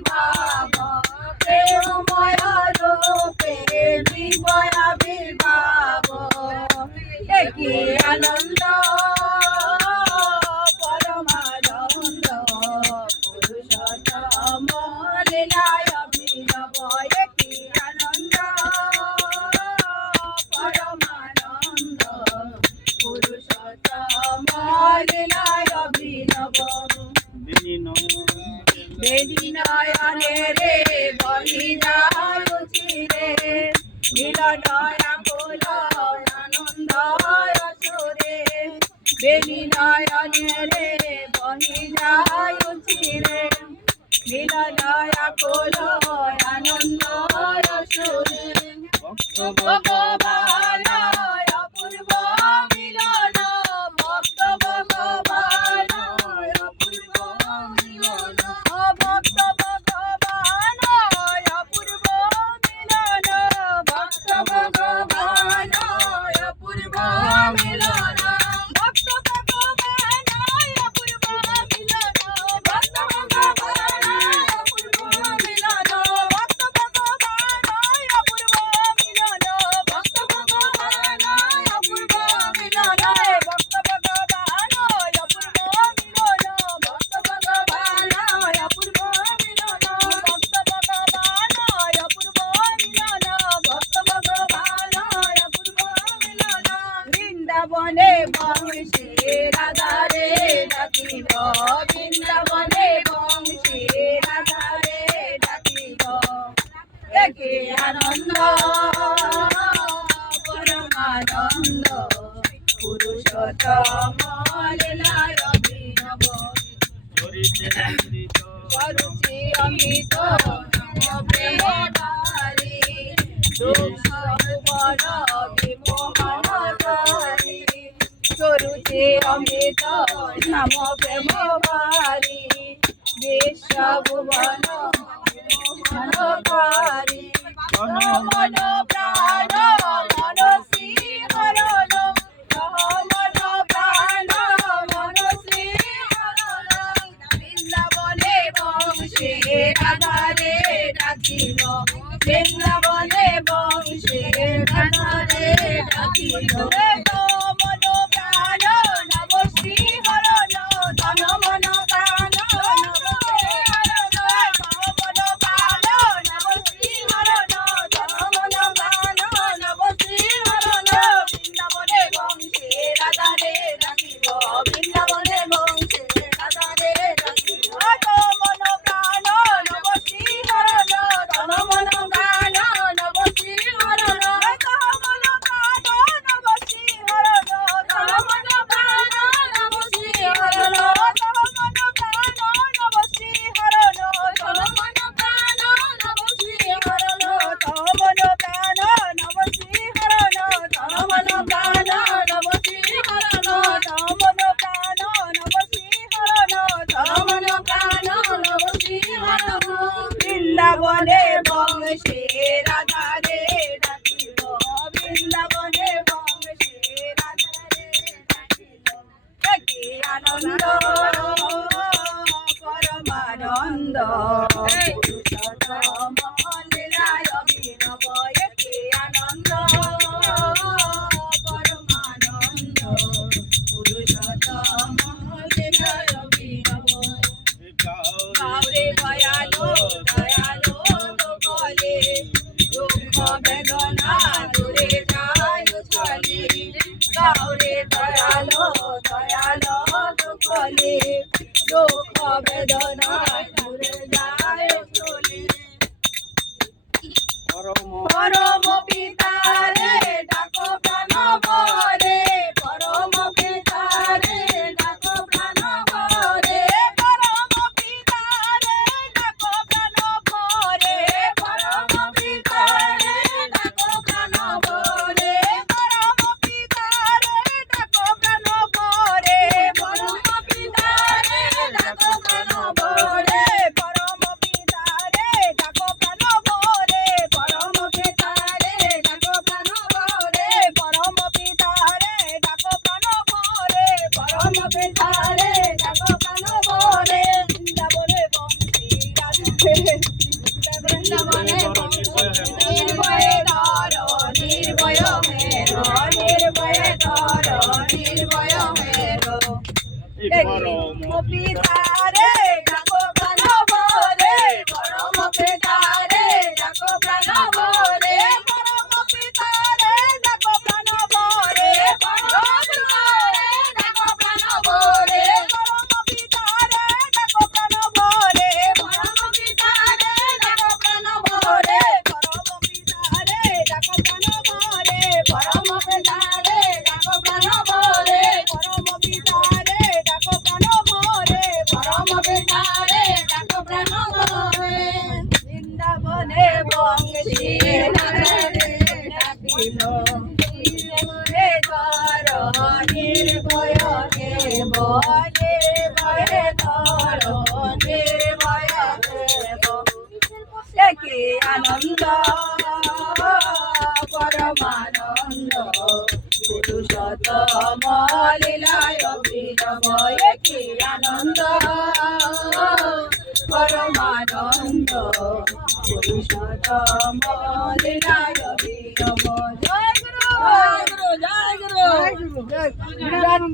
আবির্ভাব প্রেমময় রূপে দিব্য আবির্ভাব কি আনন্দ পরমানন্দ পুরুষোত্তম লীলায় অভিনব কি আনন্দ পরমানন্দ পুরুষোত্তম লীলায় অভিনব বেদিনয়নে রে বলিদায় চিরে নীলনয়া কুল আনন্দ সুরে বেদিনয়নে রে বলিদায় চিরে নীলনয়া কুল আনন্দ সুরে ভগবান অপূর্ব মিলন ভক্ত ভগবান অপূর্ব মিলন ভক্ত ভগবান অপূর্ব মিলন ভক্ত ভগবান অপূর্ব মিলন ভক্ত ভগবান অপূর্ব মিলন ভক্ত ভগবান অপূর্ব মিলন ভক্ত ভগবান অপূর্ব মিলন ভক্ত ভগবান অপূর্ব মিলন ভক্ত ভগবান অপূর্ব মিলন ভক্ত ভগবান অপূর্ব মিলন ভক্ত ভগবান অপূর্ব মিলন ভক্ত ভগবান অপূর্ব মিলন বৃন্দাবনে বংশী রাধারে ডাকিল বৃন্দাবনে বংশী রাধারে ডাকিল একে আনন্দ পরমানন্দ পুরুষোত্তম লীলায় অভিনব স্বরূচি অমৃত নম প্রেমধারী দুঃখবর বিমোহনকারী স্বরূচি অমৃত নম প্রেমধারী বিশ্বভুবন বিমোহনকারী মন প্রাণ মনসী হরণ মন প্রাণ মনসী হরণ বৃন্দাবনে বংশী রাধারে ডাকিল বৃন্দাবনে বংশী রাধারে ডাকিল মন প্রাণ নম শ্রী হরণ ধন মন প্রাণ নম শ্রী হরণ মন প্রাণ নম শ্রী হরণ ধন মন প্রাণ নম শ্রী হরণ বৃন্দাবনে বংশী রাধারে ডাকিল বৃন্দাবনে বংশী রাধারে ডাকিল মন প্রাণ নম শ্রী হরণ ধন মন প্রাণ নম শ্রী হরণ মন প্রাণ নম শ্রী হরণ ধন মন প্রাণ নম শ্রী হরণ মন প্রাণ নম শ্রী হরণ ধন মন প্রাণ নম শ্রী হরণ মন প্রাণ নম শ্রী হরণ ধন মন প্রাণ নম শ্রী হরণ মন প্রাণ নম শ্রী হরণ ধন মন প্রাণ নম শ্রী হরণ বৃন্দাবনে বংশী রাধারে ডাকিল বৃন্দাবনে বংশী রাধারে ডাকিল কি আনন্দ পরমানন্দ পুরুষোত্তম লীলায় অভিনব কি আনন্দ পরমানন্দ পুরুষোত্তম লীলায় অভিনব বাউরে দয়ালো দয়ালো বলে দুঃখ বেদনা দূরে যায় চলে বাউরে দয়ালো দয়ালো বলে দুঃখ বেদনা দূরে যায় চলে পরম পিতারে ডাকো প্রাণ ভরে পরম পিতারে ডাকো প্রাণ ভরে পরম পিতারে ডাকো প্রাণ ভরে পরম পিতারে ডাকো প্রাণ ভরে পরম পিতারে ডাকো প্রাণ ভরে পরম পিতারে ডাকো প্রাণ ভরে পরম পিতারে ডাকো প্রাণ ভরে পরম পিতারে তারে ডাকো প্রাণ ভরে বৃন্দাবনে বংশী নারদে ডাকিল রে ধরণীর বয়কে বলে বয়ে ধরণীর বয়কে কি আনন্দ পরমানন্দ পুরুষোত্তম লীলায় বিরম কি আনন্দ পরমানন্দ পুরুষোত্তম লীলায় বিরম জয় গুরু জয় গুরু জয় গুরু জয় গুরু।